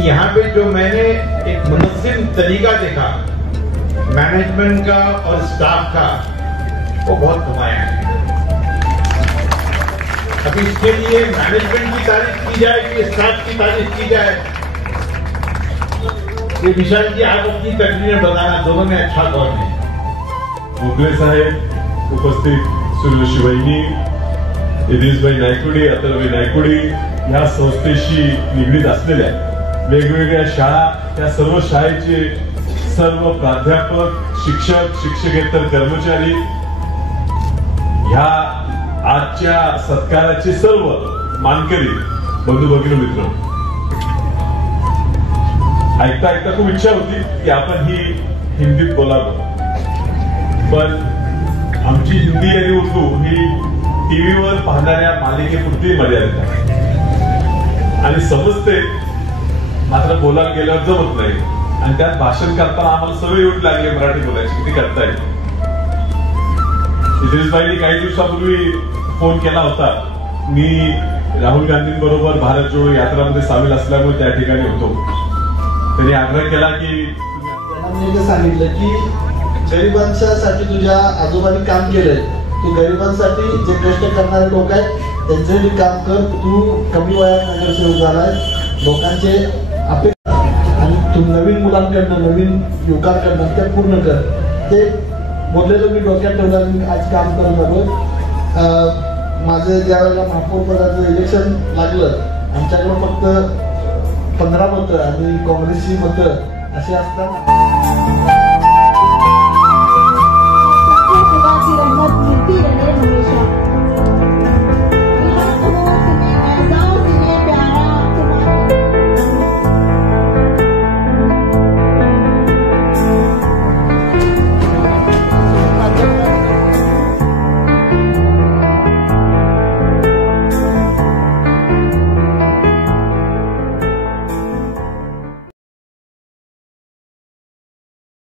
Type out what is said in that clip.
यहाँ पे जो मैंने एक मुनज़्ज़िम तरीका देखा मैनेजमेंट का और स्टाफ का, वो बहुत कमाया है। अब इसके लिए मैनेजमेंट की तारीफ की जाए कि स्टाफ की तारीफ की जाए, ये विशाल जी आप अपनी तकरीर में बताना दोनों में अच्छा कौन है। मोगले साहेब, उपस्थित सूर्यशिवाईनी, यदेशभाई नायकुडे, अतर्वे नायकुडे या संस्थेशी निगडीत असलेल्या वेगवेगळ्या शाळा, त्या सर्व शाळेचे सर्व प्राध्यापक, शिक्षक, शिक्षकेतर कर्मचारी, ह्या आजच्या सत्काराचे सर्व मानकरी बंधू भगिनी मित्र, ऐकता ऐकता खूप इच्छा होती की आपण ही हिंदीत बोलावं, पण आमची हिंदी आणि उर्दू ही टीव्हीवर पाहणाऱ्या मालिकेपुरती मर्यादित आहे आणि समजते, मात्र बोलायला गेल्यावर जमत नाही आणि त्यात भाषण करताना आम्हाला सवय येऊन लागली मराठी बोलायची, किती करता येईल। यदेशभाईंनी काही दिवसापूर्वी फोन केला होता, मी राहुल गांधींबरोबर भारत जोडो यात्रामध्ये सामील असल्यामुळे त्या ठिकाणी होतो। त्यांनी आग्रह केला की त्यांनी सांगितलं की गरिबांसाठी तुझ्या आजोबांनी काम केलंय, तू गरिबांसाठी जे कष्ट करणारे लोक आहेत त्यांचे काम कर, तू कमी वयात नगरसेवक झालाय, लोकांचे अपेक्षा आणि तू नवीन मुलांकडनं नवीन युवकांकडनं ते पूर्ण कर, ते बोललेलं मी डोक्यात ठेवलं, आज काम करत आलो। माझं ज्या वेळेला महापौर पदाचं इलेक्शन लागलं, आमच्याकडे फक्त 15 मतं आणि काँग्रेसची मतं अशी असताना